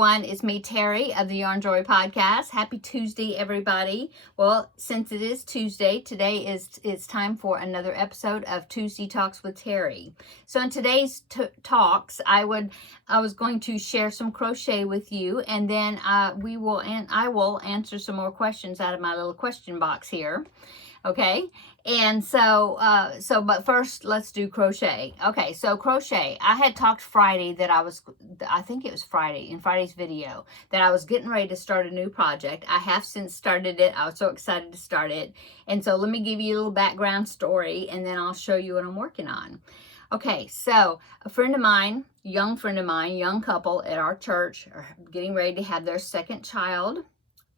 everyone. It's me, Terry of the Yarn Joy Podcast. Happy Tuesday, everybody. Well, since it is Tuesday, today it's time for another episode of Tuesday Talks with Terry. So in today's talks, I was going to share some crochet with you, and then I will answer some more questions out of my little question box here. Okay, and but first let's do crochet. Okay, so crochet, I had talked Friday that I think it was Friday, in Friday's video, that I was getting ready to start a new project. I have since started it. I was so excited to start it. And so let me give you a little background story, and then I'll show you what I'm working on. Okay, so a friend of mine, young couple at our church, are getting ready to have their second child.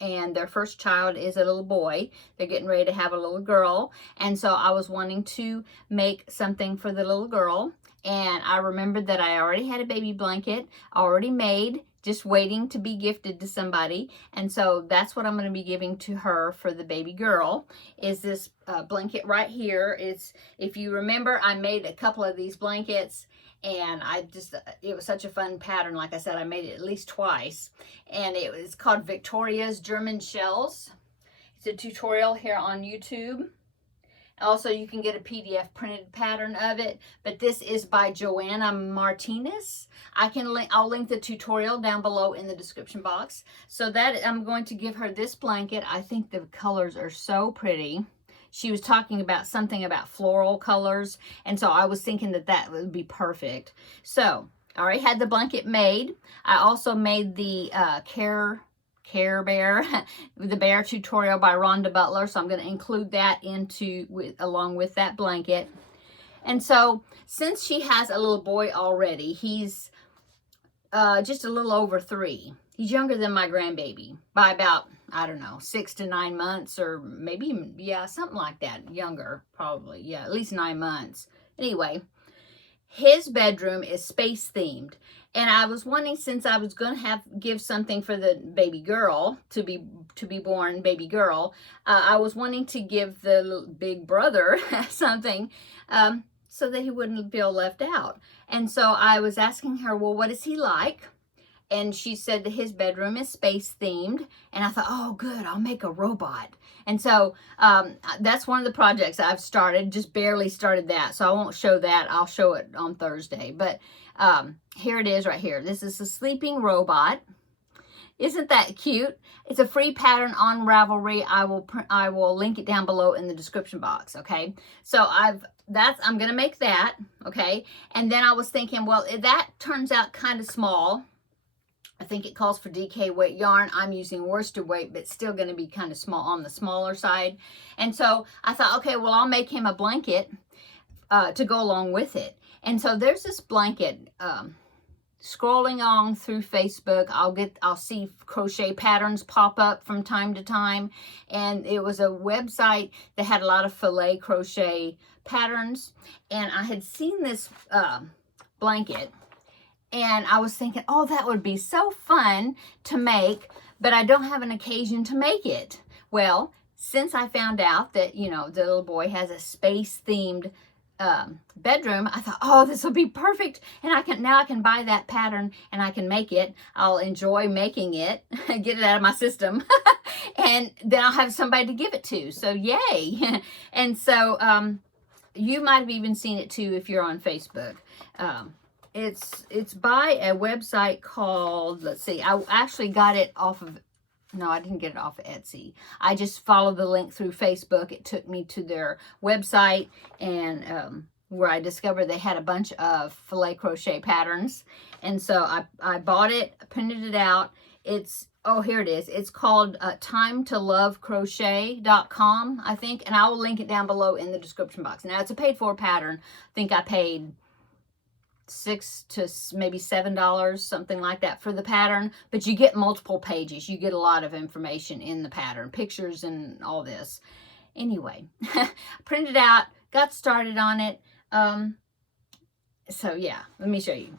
And their first child is a little boy. They're getting ready to have a little girl. And so I was wanting to make something for the little girl. And I remembered that I already had a baby blanket already made, just waiting to be gifted to somebody. And so that's what I'm going to be giving to her for the baby girl, is this blanket right here. If you remember, I made a couple of these blankets. And it was such a fun pattern. Like I said, I made it at least twice. And it was called Victoria's German Shells. It's a tutorial here on YouTube. Also, you can get a PDF printed pattern of it. But this is by Joanna Martinez. I'll link the tutorial down below in the description box. So that I'm going to give her this blanket. I think the colors are so pretty. She was talking about something about floral colors, and so I was thinking that would be perfect. So I already had the blanket made. I also made the Care Bear, the bear tutorial by Rhonda Butler, so I'm going to include that along with that blanket. And so since she has a little boy already, he's just a little over 3. He's younger than my grandbaby by about, I don't know, 6 to 9 months, or maybe, yeah, something like that. Younger, probably. Yeah, at least 9 months. Anyway, his bedroom is space themed. And I was wanting, since I was going to give something for the baby girl, to be born baby girl, I was wanting to give the little big brother something so that he wouldn't feel left out. And so I was asking her, well, what is he like? And she said that his bedroom is space themed. And I thought, oh, good, I'll make a robot. And so that's one of the projects I've started, just barely started that. So I won't show that. I'll show it on Thursday. But here it is right here. This is a sleeping robot. Isn't that cute? It's a free pattern on Ravelry. I will link it down below in the description box. Okay. So I'm going to make that. Okay. And then I was thinking, well, that turns out kind of small. I think it calls for DK weight yarn. I'm using worsted weight, but still going to be kind of small, on the smaller side. And so I thought, okay, well, I'll make him a blanket to go along with it. And so there's this blanket. Scrolling on through Facebook, I'll see crochet patterns pop up from time to time. And it was a website that had a lot of filet crochet patterns. And I had seen this blanket. And I was thinking, oh, that would be so fun to make, but I don't have an occasion to make it. Well, since I found out that, the little boy has a space-themed bedroom, I thought, oh, this will be perfect. And I can buy that pattern and I can make it. I'll enjoy making it, get it out of my system, and then I'll have somebody to give it to. So yay. And so you might have even seen it too if you're on Facebook. It's by a website called, let's see, I actually got it off of, no, I didn't get it off of Etsy. I just followed the link through Facebook. It took me to their website, and where I discovered they had a bunch of filet crochet patterns. And so I bought it, printed it out. Here it is. It's called timetoloveCrochet.com, I think, and I will link it down below in the description box. Now, it's a paid-for pattern. I think I paid $6 to maybe $7, something like that, for the pattern, but you get multiple pages. You get a lot of information in the pattern, pictures and all this. Anyway, printed out, got started on it. So yeah, let me show you.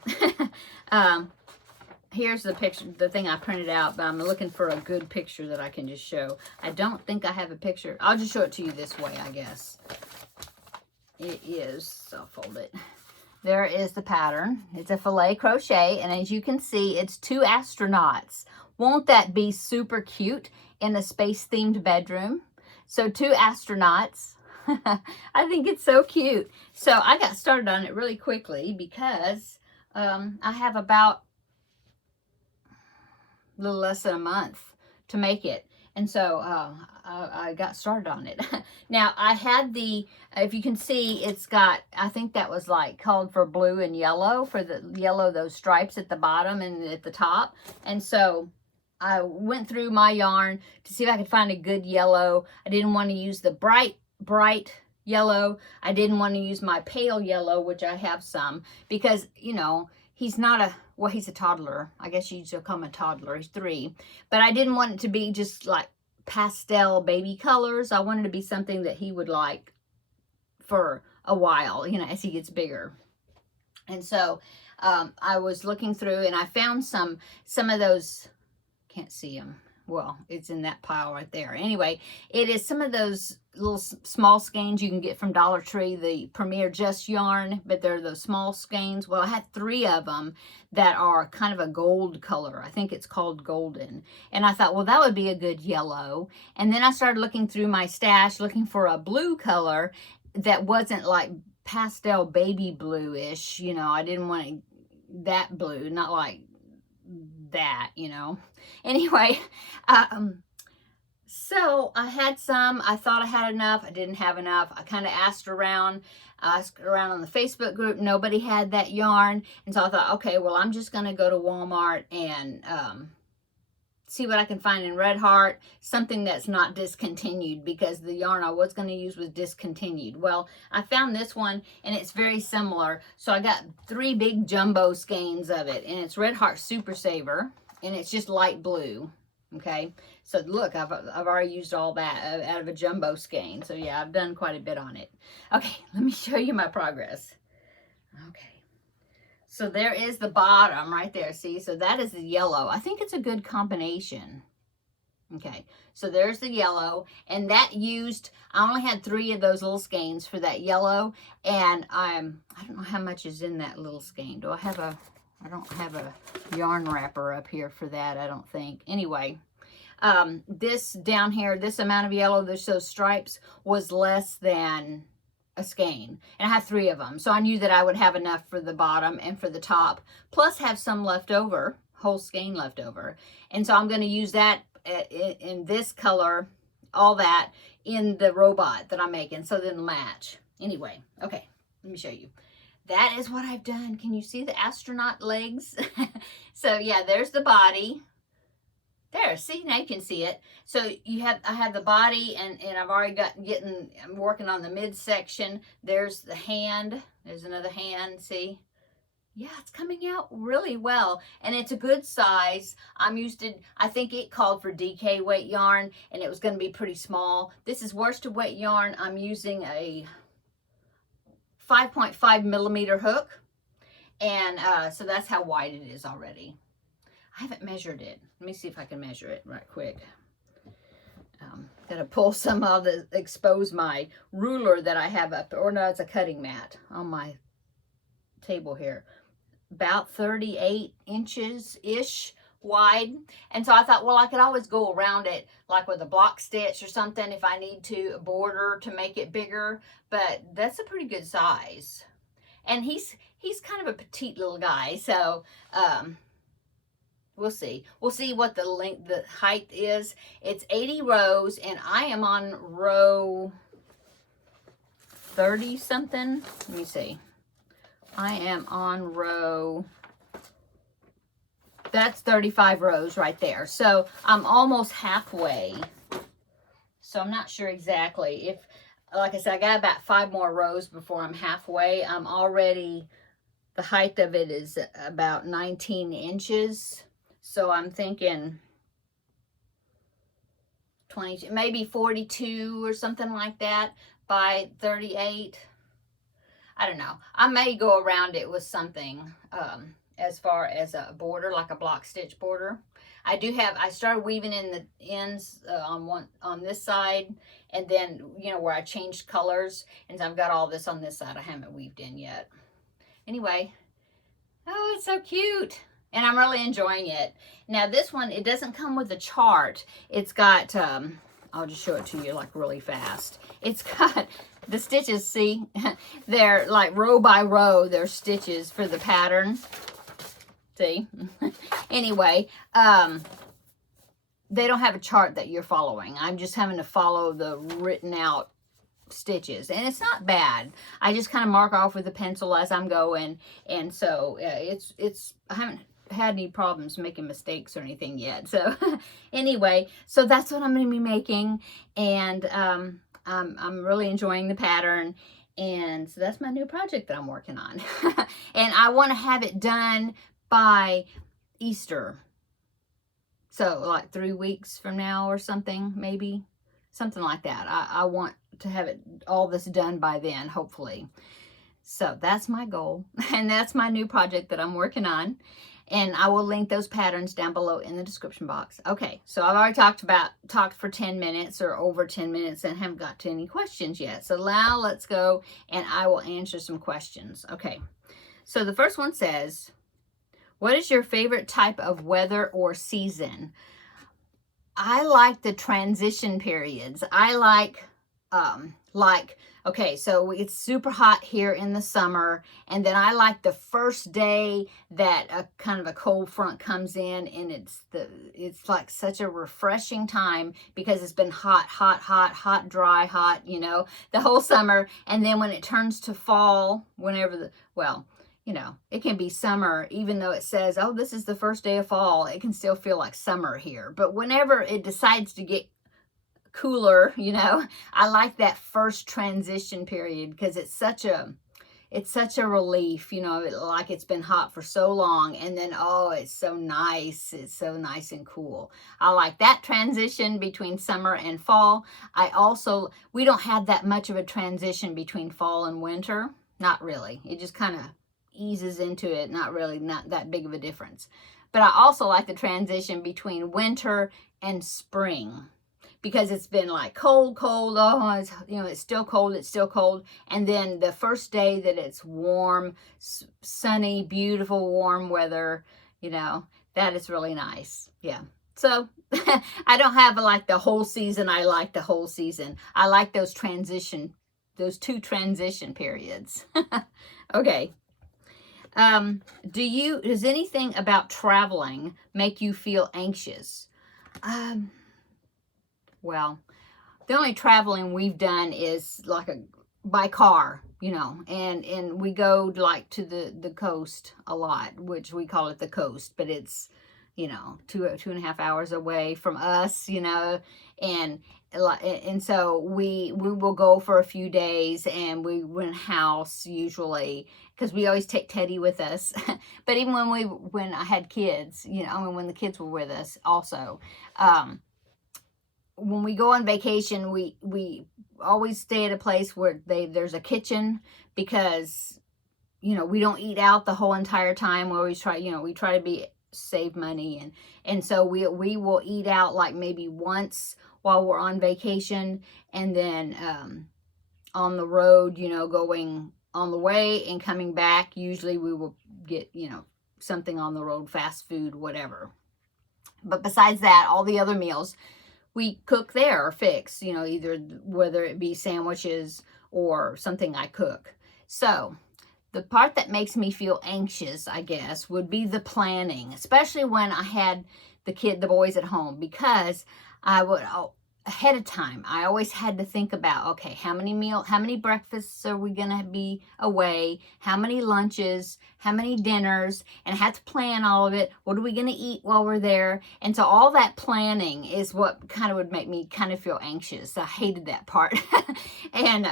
Here's the picture, the thing I printed out, but I'm looking for a good picture that I can just show. I don't think I have a picture. I'll just show it to you this way, I guess. It is, so I'll fold it. there is the pattern. It's a filet crochet, and as you can see, it's 2 astronauts. Won't that be super cute in a space-themed bedroom? So 2 astronauts. I think it's so cute. So I got started on it really quickly because I have about a little less than a month to make it. And so I got started on it. Now, I had the, if you can see, it's got, I think that was like called for blue and yellow, for the yellow, those stripes at the bottom and at the top. And so I went through my yarn to see if I could find a good yellow. I didn't want to use the bright yellow. I didn't want to use my pale yellow, which I have some, because, you know, he's not a, well, he's a toddler. I guess you'd still call him a toddler. He's 3. But I didn't want it to be just like pastel baby colors. I wanted it to be something that he would like for a while, you know, as he gets bigger. And so I was looking through and I found some of those, can't see them. Well, it's in that pile right there. Anyway, it is some of those little small skeins you can get from Dollar Tree, the Premier Just yarn, but they're those small skeins. Well, I had 3 of them that are kind of a gold color. I think it's called golden. And I thought, well, that would be a good yellow. And then I started looking through my stash, looking for a blue color that wasn't like pastel baby blue-ish. You know, I didn't want that blue, not like that, you know. Anyway, so I had some. I thought I had enough. I didn't have enough. I kind of asked around on the Facebook group. Nobody had that yarn. And so I thought, okay, well, I'm just going to go to Walmart and see what I can find in Red Heart, something that's not discontinued, because the yarn I was going to use was discontinued. Well, I found this one and it's very similar. So I got 3 big jumbo skeins of it, and it's Red Heart Super Saver, and it's just light blue. Okay, so look, I've already used all that out of a jumbo skein. So yeah, I've done quite a bit on it. Okay, let me show you my progress. Okay. So there is the bottom right there. See, so that is the yellow. I think it's a good combination. Okay, so there's the yellow, and that used, I only had 3 of those little skeins for that yellow, and I don't know how much is in that little skein. Do I have a, I don't have a yarn wrapper up here for that, I don't think. Anyway, this down here, this amount of yellow, those stripes, was less than a skein, and I have 3 of them, so I knew that I would have enough for the bottom and for the top, plus have some left over, whole skein left over. And so I'm going to use that in this color, all that in the robot that I'm making, so then it'll match. Anyway, okay, let me show you. That is what I've done. Can you see the astronaut legs? So yeah, there's the body. There, see, now you can see it. So I have the body, and I've already I'm working on the midsection. There's the hand. There's another hand, see? Yeah, it's coming out really well, and it's a good size. I think it called for DK weight yarn, and it was going to be pretty small. This is worsted weight yarn. I'm using a 5.5 millimeter hook, and so that's how wide it is already. I haven't measured it. Let me see if I can measure it right quick. Gotta pull some of the, expose my ruler that I have up, or no, it's a cutting mat on my table here. About 38 inches-ish wide. And so I thought, well, I could always go around it like with a block stitch or something if I need to, a border to make it bigger. But that's a pretty good size. And he's kind of a petite little guy, so we'll see. We'll see what the height is. It's 80 rows, and I am on row 30 something. Let me see. I am on row, that's 35 rows right there. So I'm almost halfway. So I'm not sure exactly. If, like I said, I got about 5 more rows before I'm halfway. I'm already, the height of it is about 19 inches. So I'm thinking 22, maybe 42 or something like that by 38. I don't know. I may go around it with something as far as a border, like a block stitch border. I started weaving in the ends on this side, and then, you know, where I changed colors, and so I've got all this on this side I haven't weaved in yet. Anyway, oh, it's so cute. And I'm really enjoying it. Now this one, it doesn't come with a chart. It's got, I'll just show it to you like really fast. It's got the stitches, see? They're like row by row, they're stitches for the pattern. See? Anyway, they don't have a chart that you're following. I'm just having to follow the written out stitches, and it's not bad. I just kind of mark off with a pencil as I'm going, and so it's I haven't had any problems making mistakes or anything yet. So anyway, so that's what I'm going to be making, and I'm really enjoying the pattern, and so that's my new project that I'm working on. And I want to have it done by Easter, so like 3 weeks from now or something, maybe something like that. I want to have it all this done by then, hopefully. So that's my goal, and that's my new project that I'm working on, and I will link those patterns down below in the description box. Okay, so I've already talked for 10 minutes or over 10 minutes and haven't got to any questions yet. So now let's go and I will answer some questions. Okay, so the first one says, what is your favorite type of weather or season? I like the transition periods. I like, okay, so it's super hot here in the summer, and then I like the first day that a kind of a cold front comes in, and it's like such a refreshing time because it's been hot, dry, hot, you know, the whole summer. And then when it turns to fall, whenever well, you know, it can be summer, even though it says, oh, this is the first day of fall, it can still feel like summer here. But whenever it decides to get cooler, you know, I like that first transition period because it's such a relief, you know, like it's been hot for so long, and then, oh, it's so nice and cool. I like that transition between summer and fall. We don't have that much of a transition between fall and winter, not really. It just kind of eases into it, not that big of a difference. But I also like the transition between winter and spring, because it's been like cold, oh, it's, you know, it's still cold, and then the first day that it's warm, sunny, beautiful, warm weather, you know, that is really nice. Yeah. So I don't have like the whole season. I like the whole season. I like those two transition periods. Okay. Does anything about traveling make you feel anxious? Well, the only traveling we've done is like by car, you know, and we go like to the coast a lot, which we call it the coast, but it's, you know, 2.5 hours away from us, you know, and so we will go for a few days, and we rent a house usually, because we always take Teddy with us. But even when I had kids, you know, I mean, when the kids were with us also, when we go on vacation, we always stay at a place where there's a kitchen, because, you know, we don't eat out the whole entire time. We always try, you know, we try to save money, and so we will eat out like maybe once while we're on vacation, and then on the road, you know, going on the way and coming back, usually we will get, you know, something on the road, fast food, whatever. But besides that, all the other meals we cook there or fix, you know, either whether it be sandwiches or something I cook. So the part that makes me feel anxious, I guess, would be the planning, especially when I had the boys at home, because I would, ahead of time, I always had to think about, okay, how many breakfasts are we going to be away? How many lunches? How many dinners? And I had to plan all of it. What are we going to eat while we're there? And so all that planning is what kind of would make me kind of feel anxious. I hated that part. And,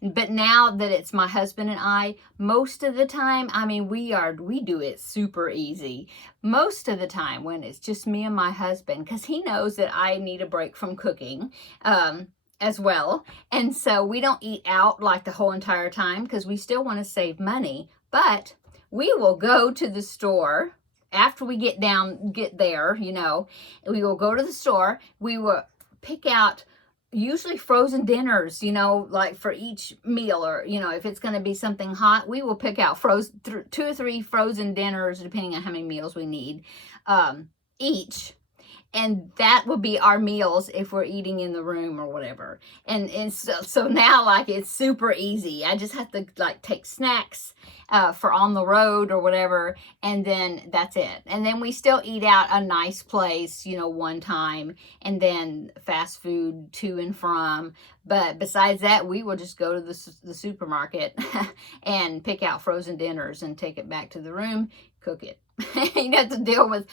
but now that it's my husband and I, most of the time, I mean, we do it super easy. Most of the time when it's just me and my husband, because he knows that I need a break from cooking as well. And so we don't eat out like the whole entire time, because we still want to save money. But we will go to the store after we get there, you know, we will go to the store. We will pick out usually frozen dinners, you know, like for each meal, or, you know, if it's going to be something hot, we will pick out frozen 2 or 3 frozen dinners, depending on how many meals we need, each. And that will be our meals if we're eating in the room or whatever. And so now, like, it's super easy. I just have to, like, take snacks for on the road or whatever, and then that's it. And then we still eat out a nice place, you know, one time, and then fast food to and from. But besides that, we will just go to the supermarket and pick out frozen dinners and take it back to the room, cook it. You have to deal with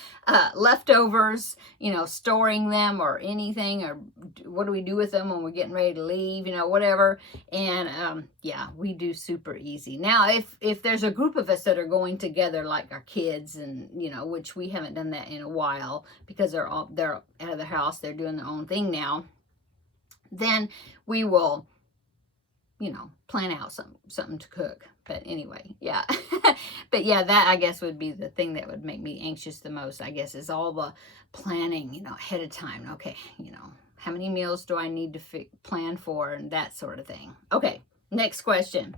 leftovers, you know, storing them or anything, or what do we do with them when we're getting ready to leave, you know, whatever. And yeah, we do super easy. Now, if there's a group of us that are going together, like our kids, and, you know, which we haven't done that in a while because they're out of the house, they're doing their own thing now, then we will, you know, plan out something to cook. But anyway, yeah. But yeah, that, I guess, would be the thing that would make me anxious the most, I guess, is all the planning, you know, ahead of time. Okay, you know, how many meals do I need to plan for, and that sort of thing. Okay, next question.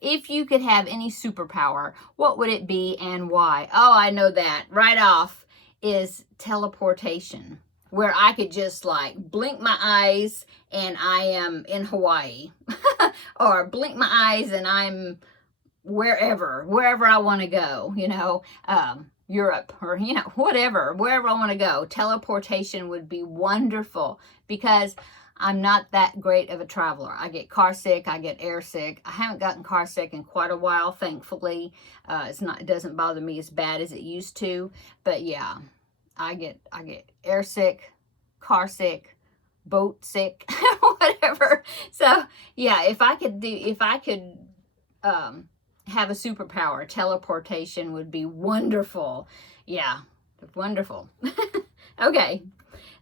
If you could have any superpower, what would it be and why? Oh, I know that. Right off is teleportation, where I could just, like, blink my eyes and I am in Hawaii. Or blink my eyes and I'm wherever I want to go, you know, Europe, or, you know, whatever, wherever I want to go. Teleportation would be wonderful, because I'm not that great of a traveler. I get car sick, I get air sick. I haven't gotten car sick in quite a while, thankfully. It doesn't bother me as bad as it used to. But yeah, I get air sick, car sick, boat sick, whatever. So yeah, if I could have a superpower, teleportation would be wonderful. Yeah, wonderful. Okay,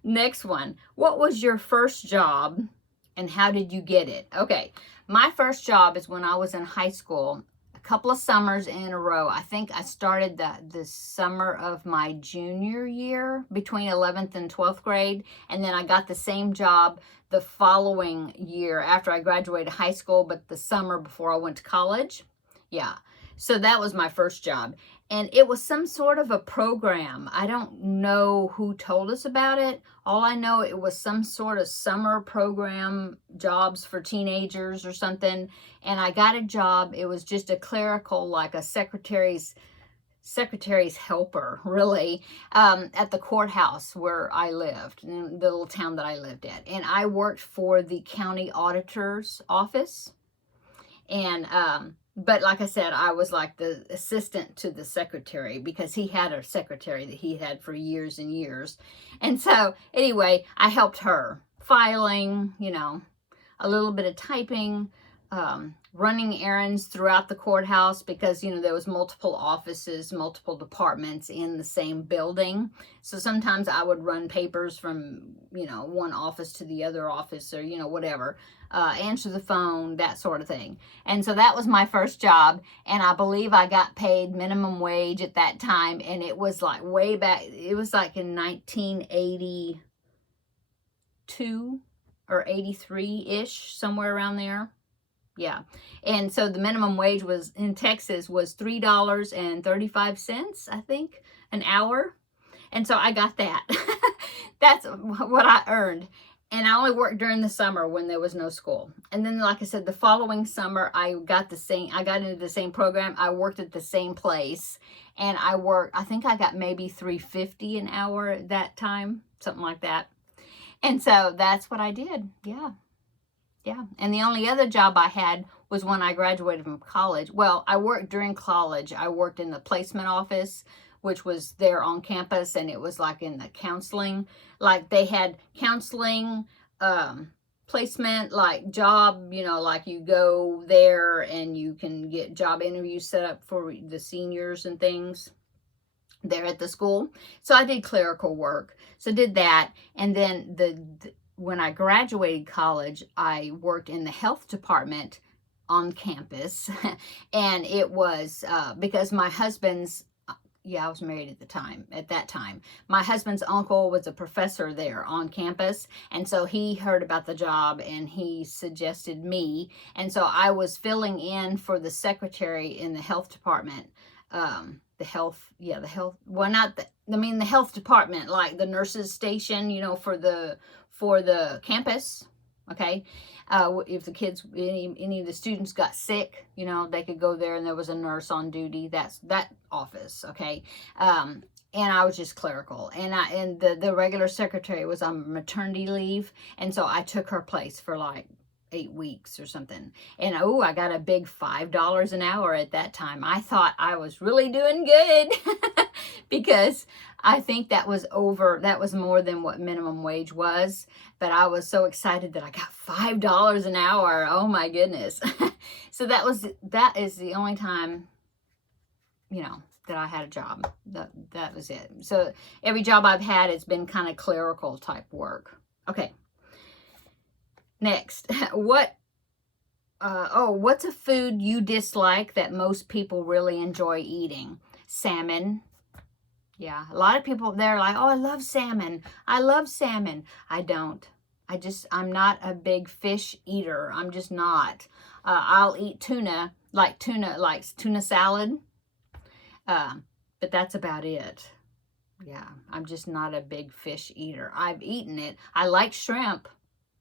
next one. What was your first job and how did you get it? Okay, my first job is when I was in high school, a couple of summers in a row. I think I started the summer of my junior year, between 11th and 12th grade, and then I got the same job the following year after I graduated high school, but the summer before I went to college. Yeah, so that was my first job, and it was some sort of a program. I don't know who told us about it. All I know, it was some sort of summer program, jobs for teenagers or something, and I got a job. It was just a clerical, like a secretary's helper, really, at the courthouse where I lived, in the little town that I lived at. And I worked for the county auditor's office. And but like I said, I was like the assistant to the secretary, because he had a secretary that he had for years and years. And so anyway, I helped her filing, you know, a little bit of typing, running errands throughout the courthouse, because, you know, there was multiple offices, multiple departments in the same building. So sometimes I would run papers from, you know, one office to the other office, or, you know, whatever, answer the phone, that sort of thing. And so that was my first job, and I believe I got paid minimum wage at that time, and it was like way back, it was like in 1982 or 83-ish, somewhere around there. Yeah. And so the minimum wage was, in Texas, was $3.35, I think, an hour. And so I got that. That's what I earned. And I only worked during the summer when there was no school. And then, like I said, the following summer, I got into the same program. I worked at the same place. And I think I got maybe $3.50 an hour at that time, something like that. And so that's what I did. Yeah. Yeah. And the only other job I had was when I graduated from college. Well, I worked during college. I worked in the placement office, which was there on campus, and it was like in the counseling. Like, they had counseling, placement, like job, you know, like you go there and you can get job interviews set up for the seniors and things there at the school. So I did clerical work. So did that. And then when I graduated college, I worked in the health department on campus. And it was because my husband's, yeah, I was married at that time. My husband's uncle was a professor there on campus, and so he heard about the job and he suggested me. And so I was filling in for the secretary in the health department. The health, well, not the, I mean, the health department, like the nurses station, you know, for the campus. Okay. If the kids, any of the students got sick, you know, they could go there and there was a nurse on duty. That's that office. Okay. And I was just clerical, and the regular secretary was on maternity leave. And so I took her place for like 8 weeks or something. And oh, I got a big $5 an hour at that time. I thought I was really doing good because I think that was more than what minimum wage was. But I was so excited that I got $5 an hour. Oh my goodness. So that is the only time, you know, that I had a job. That was it. So every job I've had, it's been kind of clerical type work. Okay. Next, what's a food you dislike that most people really enjoy eating? Salmon. Yeah, a lot of people, they're like, oh, I love salmon. I love salmon. I don't. I'm not a big fish eater. I'm just not. I'll eat tuna salad. But that's about it. Yeah, I'm just not a big fish eater. I've eaten it. I like shrimp.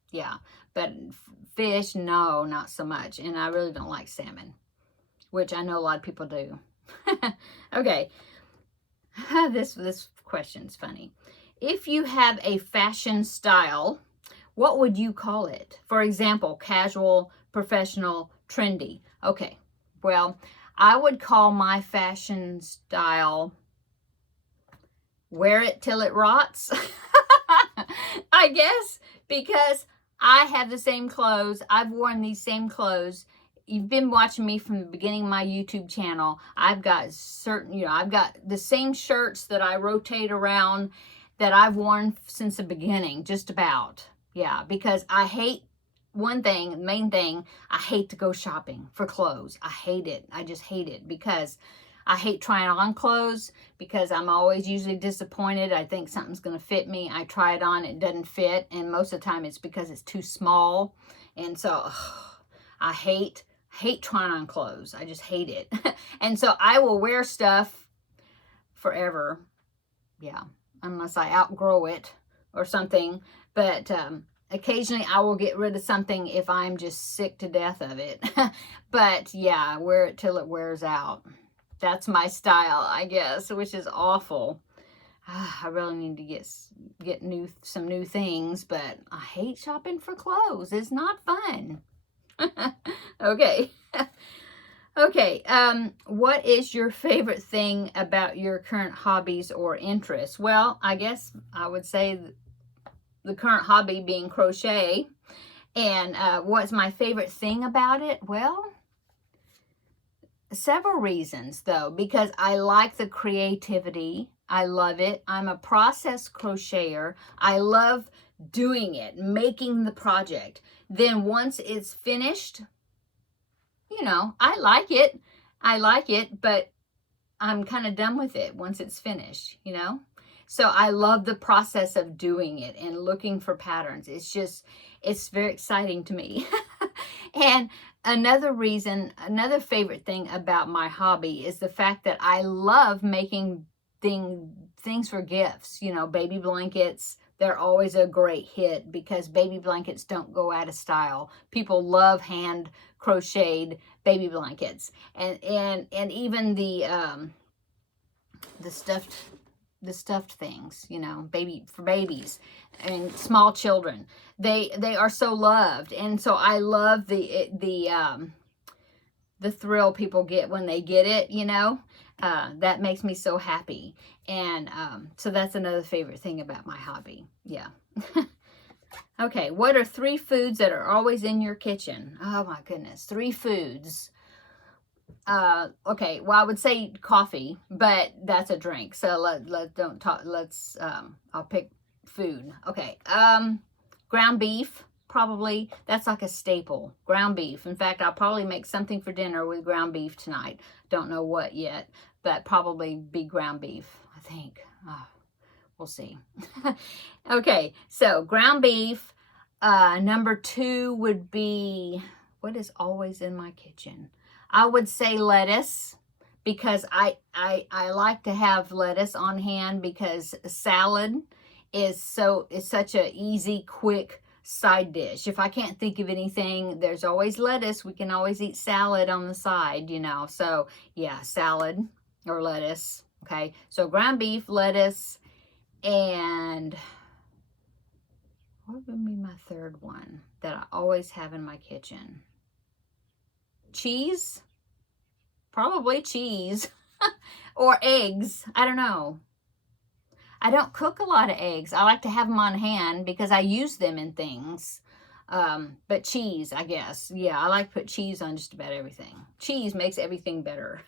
Yeah, but fish, no, not so much. And I really don't like salmon, which I know a lot of people do. Okay, this question's funny. If you have a fashion style, what would you call it? For example, casual, professional, trendy. Okay, well, I would call my fashion style wear it till it rots. I guess, because I have the same clothes. I've worn these same clothes. You've been watching me from the beginning of my YouTube channel. I've got I've got the same shirts that I rotate around that I've worn since the beginning, just about. Yeah, because I hate main thing, I hate to go shopping for clothes. I hate it. I just hate it because I hate trying on clothes because I'm always usually disappointed. I think something's going to fit me. I try it on, it doesn't fit. And most of the time it's because it's too small. And so I hate trying on clothes. I just hate it. And so I will wear stuff forever. Yeah. Unless I outgrow it or something. But occasionally I will get rid of something if I'm just sick to death of it. But yeah, wear it till it wears out. That's my style, I guess, which is awful. I really need to get some new things, but I hate shopping for clothes. It's not fun. Okay. Okay. What is your favorite thing about your current hobbies or interests? Well, I guess I would say the current hobby being crochet. And what's my favorite thing about it? Well, several reasons, though, because I like the creativity. I love it. I'm a process crocheter. I love doing it, making the project. Then once it's finished, you know, I like it, but I'm kind of done with it once it's finished, you know? So I love the process of doing it and looking for patterns. It's very exciting to me. And another favorite thing about my hobby is the fact that I love making things for gifts. You know, baby blankets, they're always a great hit because baby blankets don't go out of style. People love hand crocheted baby blankets. And even the stuffed things, you know, for babies and small children. They are so loved. And so I love the thrill people get when they get it, you know. That makes me so happy. And so that's another favorite thing about my hobby. Yeah. Okay, what are 3 foods that are always in your kitchen? Oh my goodness, 3 foods. Okay, well, I would say coffee, but that's a drink. So I'll pick food. Okay. Ground beef, probably. That's like a staple. Ground beef. In fact, I'll probably make something for dinner with ground beef tonight. Don't know what yet, but probably be ground beef, I think. Oh, we'll see. Okay, so ground beef. Number 2 would be, what is always in my kitchen? I would say lettuce, because I like to have lettuce on hand, because salad is such a easy, quick side dish. If I can't think of anything, there's always lettuce. We can always eat salad on the side, you know. So yeah, salad or lettuce. Okay, so ground beef, lettuce, and what would be my third one that I always have in my kitchen? Cheese? Probably cheese. Or eggs. I don't know. I don't cook a lot of eggs. I like to have them on hand because I use them in things. But cheese, I guess. Yeah, I like to put cheese on just about everything. Cheese makes everything better.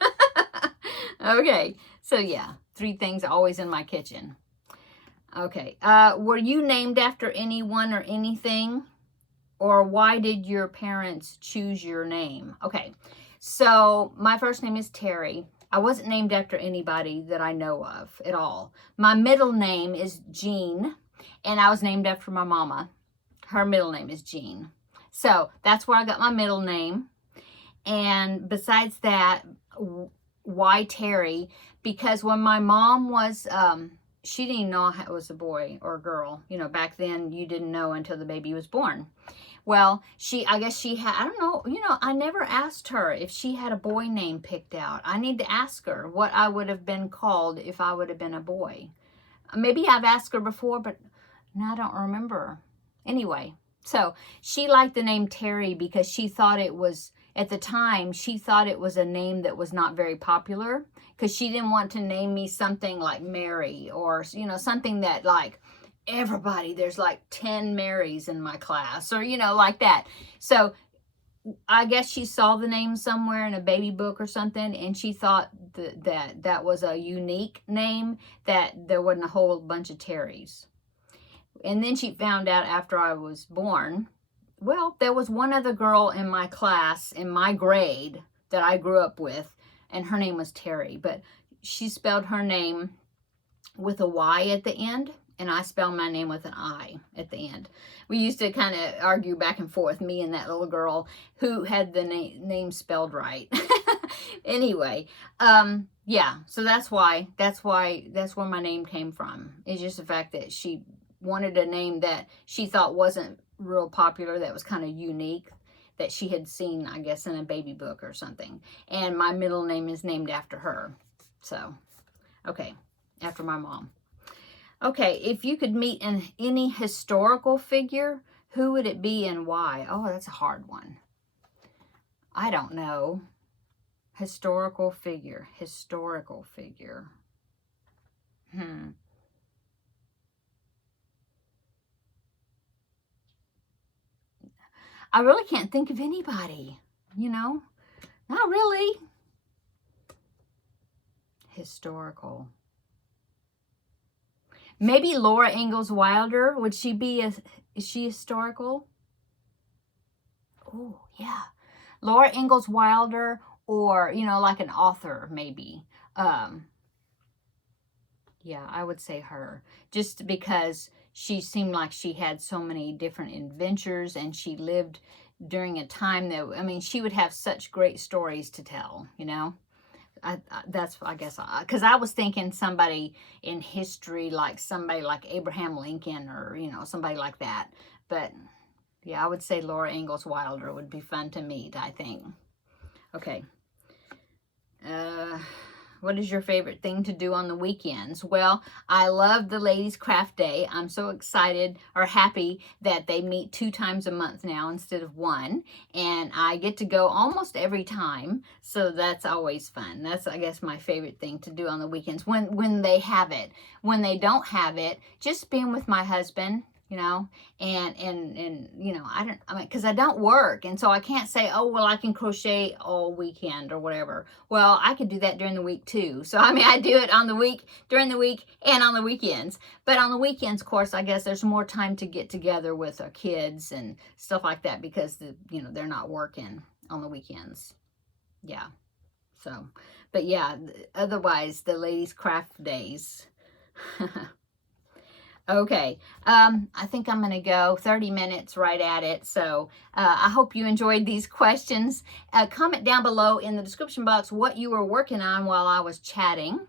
Okay, so yeah, 3 things always in my kitchen. Okay, were you named after anyone or anything? Or why did your parents choose your name? Okay, so my first name is Terri. I wasn't named after anybody that I know of at all. My middle name is Jean, and I was named after my mama. Her middle name is Jean. So that's where I got my middle name. And besides that, why Terri? Because when my mom was, she didn't know it was a boy or a girl. You know, back then you didn't know until the baby was born. Well, I guess she had, I don't know, you know, I never asked her if she had a boy name picked out. I need to ask her what I would have been called if I would have been a boy. Maybe I've asked her before, but now I don't remember. Anyway, so she liked the name Terri because she thought it was, at the time, she thought it was a name that was not very popular, because she didn't want to name me something like Mary, or, you know, something that like, everybody, there's like 10 Marys in my class, or, you know, like that. So I guess she saw the name somewhere in a baby book or something, and she thought that was a unique name, that there wasn't a whole bunch of Terrys. And then she found out after I was born, well, there was one other girl in my class, in my grade, that I grew up with, and her name was Terri, but she spelled her name with a Y at the end, and I spelled my name with an I at the end. We used to kind of argue back and forth, me and that little girl, who had the name spelled right. Anyway, yeah, so that's where my name came from. It's just the fact that she wanted a name that she thought wasn't real popular, that was kind of unique, that she had seen, I guess, in a baby book or something. And my middle name is named after her. So, okay, after my mom. Okay, if you could meet any historical figure, who would it be and why? Oh, that's a hard one. I don't know. Historical figure. I really can't think of anybody, you know? Not really. Historical. Maybe Laura Ingalls Wilder. Would she be is she historical? Oh, yeah. Laura Ingalls Wilder, or, you know, like an author, maybe. Yeah, I would say her. Just because she seemed like she had so many different adventures, and she lived during a time that, I mean, she would have such great stories to tell, you know? That's, I guess, because I was thinking somebody in history, like somebody like Abraham Lincoln, or, you know, somebody like that. But, yeah, I would say Laura Ingalls Wilder would be fun to meet, I think. Okay. What is your favorite thing to do on the weekends? Well, I love the Ladies Craft Day. I'm so excited or happy that they meet 2 times a month now instead of 1. And I get to go almost every time. So that's always fun. That's, I guess, my favorite thing to do on the weekends when they have it. When they don't have it, just being with my husband, you know, and you know, I mean, because I don't work, and so I can't say, oh, well, I can crochet all weekend or whatever. Well, I could do that during the week too. So, I mean, I do it during the week, and on the weekends. But on the weekends, of course, I guess there's more time to get together with our kids and stuff like that, because you know, they're not working on the weekends. Yeah. So, but yeah, otherwise the ladies' craft days. Okay, I think I'm going to go 30 minutes right at it. So I hope you enjoyed these questions. Comment down below in the description box what you were working on while I was chatting.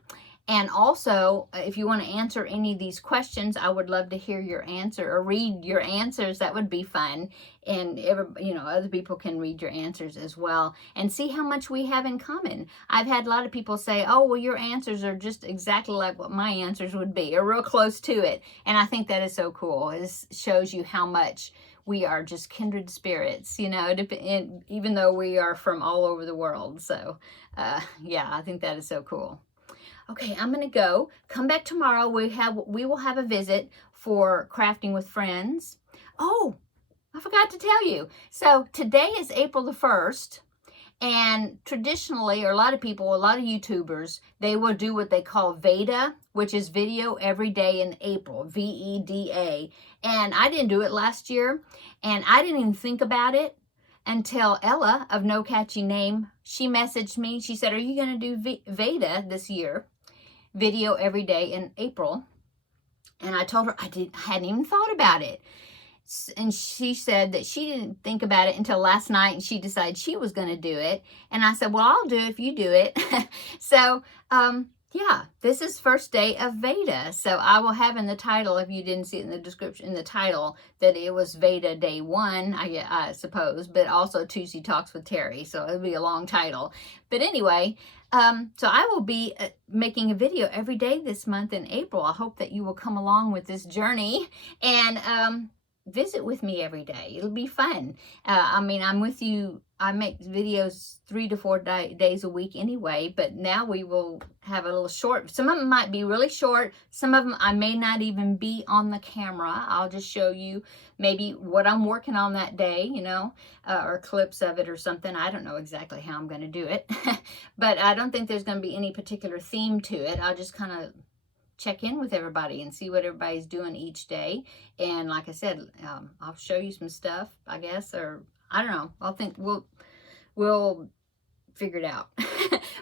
And also, if you want to answer any of these questions, I would love to hear your answer or read your answers. That would be fun. And other people can read your answers as well and see how much we have in common. I've had a lot of people say, oh, well, your answers are just exactly like what my answers would be, or real close to it. And I think that is so cool. It shows you how much we are just kindred spirits, even though we are from all over the world. So, yeah, I think that is so cool. Okay, I'm going to go. Come back tomorrow. We will have a visit for Crafting with Friends. Oh, I forgot to tell you. So today is April the 1st, and traditionally, or a lot of YouTubers, they will do what they call VEDA, which is video every day in April, VEDA. And I didn't do it last year, and I didn't even think about it until Ella of No Catchy Name, she messaged me. She said, are you going to do VEDA this year? Video every day in April. And I told her I hadn't even thought about it. And she said that she didn't think about it until last night, and she decided she was going to do it. And I said, well, I'll do it if you do it. So, yeah, this is first day of VEDA. So I will have in the title, if you didn't see it in the description, in the title, that it was VEDA day 1, I suppose, but also Tuesday Talks with Terri. So it'll be a long title. But anyway, so I will be making a video every day this month in April. I hope that you will come along with this journey and visit with me every day. It'll be fun. I'm with you. I make videos 3 to 4 days a week anyway, but now we will have a little short. Some of them might be really short. Some of them I may not even be on the camera. I'll just show you maybe what I'm working on that day, or clips of it or something. I don't know exactly how I'm going to do it, but I don't think there's going to be any particular theme to it. I'll just kind of check in with everybody and see what everybody's doing each day. And like I said, I'll show you some stuff, I guess, or I don't know. I think we'll figure it out.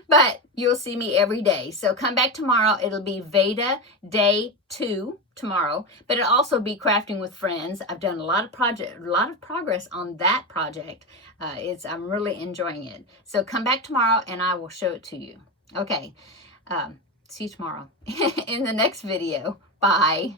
But you'll see me every day. So come back tomorrow. It'll be VEDA day 2 tomorrow, but it'll also be Crafting with Friends. I've done a lot of progress on that project. I'm really enjoying it. So come back tomorrow and I will show it to you. Okay. See you tomorrow in the next video. Bye.